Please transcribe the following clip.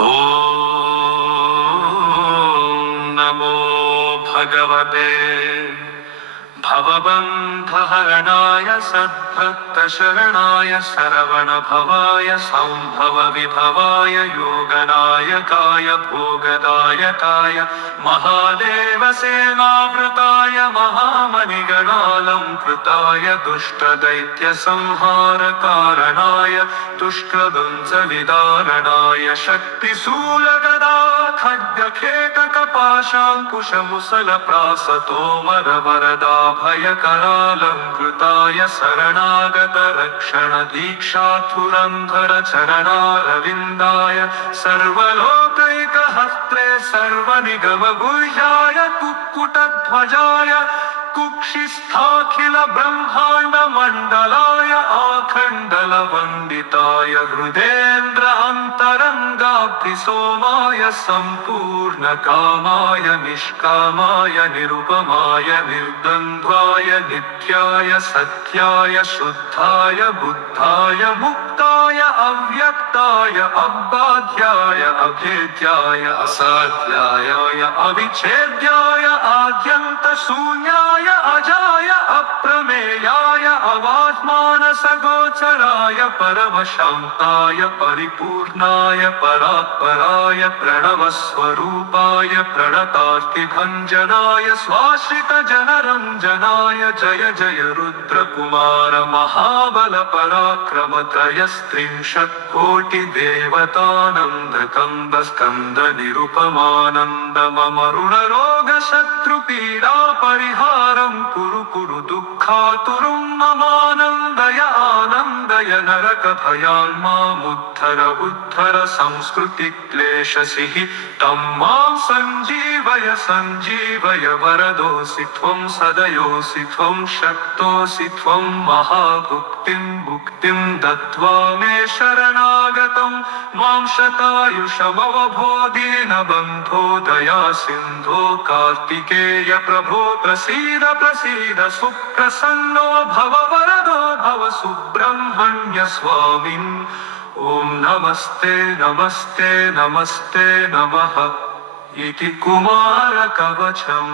ॐ नमो भगवते भवबन्धहरणाय सद्भक्तशरणाय शरवणभवाय संभवविभवाय योगनायकाय भोगदायकाय महादेवसेनावृताय महामणिगणालङ्कृताय दुष्टदैत्यसंहारकारणाय दुष्टदंसविदारणाय शक्तिशूलगदा खड्गखेटकपाशाङ्कुशमुसलप्रासतोमरवरदाभयकरालङ्कृताय शरणागतरक्षणदीक्षाथुरन्धरचरणारविन्दाय सर्वलोकैकहस्त्रे सर्वनिगमगुह्याय कुक्कुटध्वजाय कुक्षिस्थाखिल ब्रह्माण्ड मण्डलाय आखण्डलवन्दिताय हृदेन्द्र अन्तरङ्गाब्धिसोमाय सम्पूर्णकामाय निष्कामाय निरुपमाय निर्द्वन्द्वाय नित्याय सत्याय शुद्धाय बुद्धाय मुक्ताय अव्यक्ताय अबाध्याय अभेद्याय असाध्याय अविच्छेद्याय आद्यन्तशून्याय अजाय अप्रमेयाय अवात्मानसगोचराय परमशान्ताय परिपूर्णाय परात्पराय प्रणवस्वरूपाय प्रणतार्तिभञ्जनाय स्वाश्रितजनरञ्जनाय जय जय रुद्रकुमार महाबल पराक्रम त्रयस्त्रिंशत्कोटिदेवतानन्दकन्द स्कन्द निरुपमानन्द मम ऋणरोगशत्रुपीडा परिहारं कुरु कुरु दुःखातुरं ममानन्दय आनन्दय नरकभयान्मामुद्धर उद्धर संस्कृतिक्लेशसिः तं मां सञ्जीवय सञ्जीवय वरदोऽसि त्वं सदयोऽसि त्वं शक्तोऽसि त्वं महाभुक्तिं भुक्तिं दत्त्वा मे शरणागतं मां शतायुषमवबोधेन बन्धो दया सिन्धो कार्तिकेय प्रभो प्रसीद प्रसीद सुप्रसन्नो भव वरदो भव सुब्रह्मण्य स्वामिन् ॐ नमस्ते नमस्ते नमस्ते नमः इति कुमारकवचम्।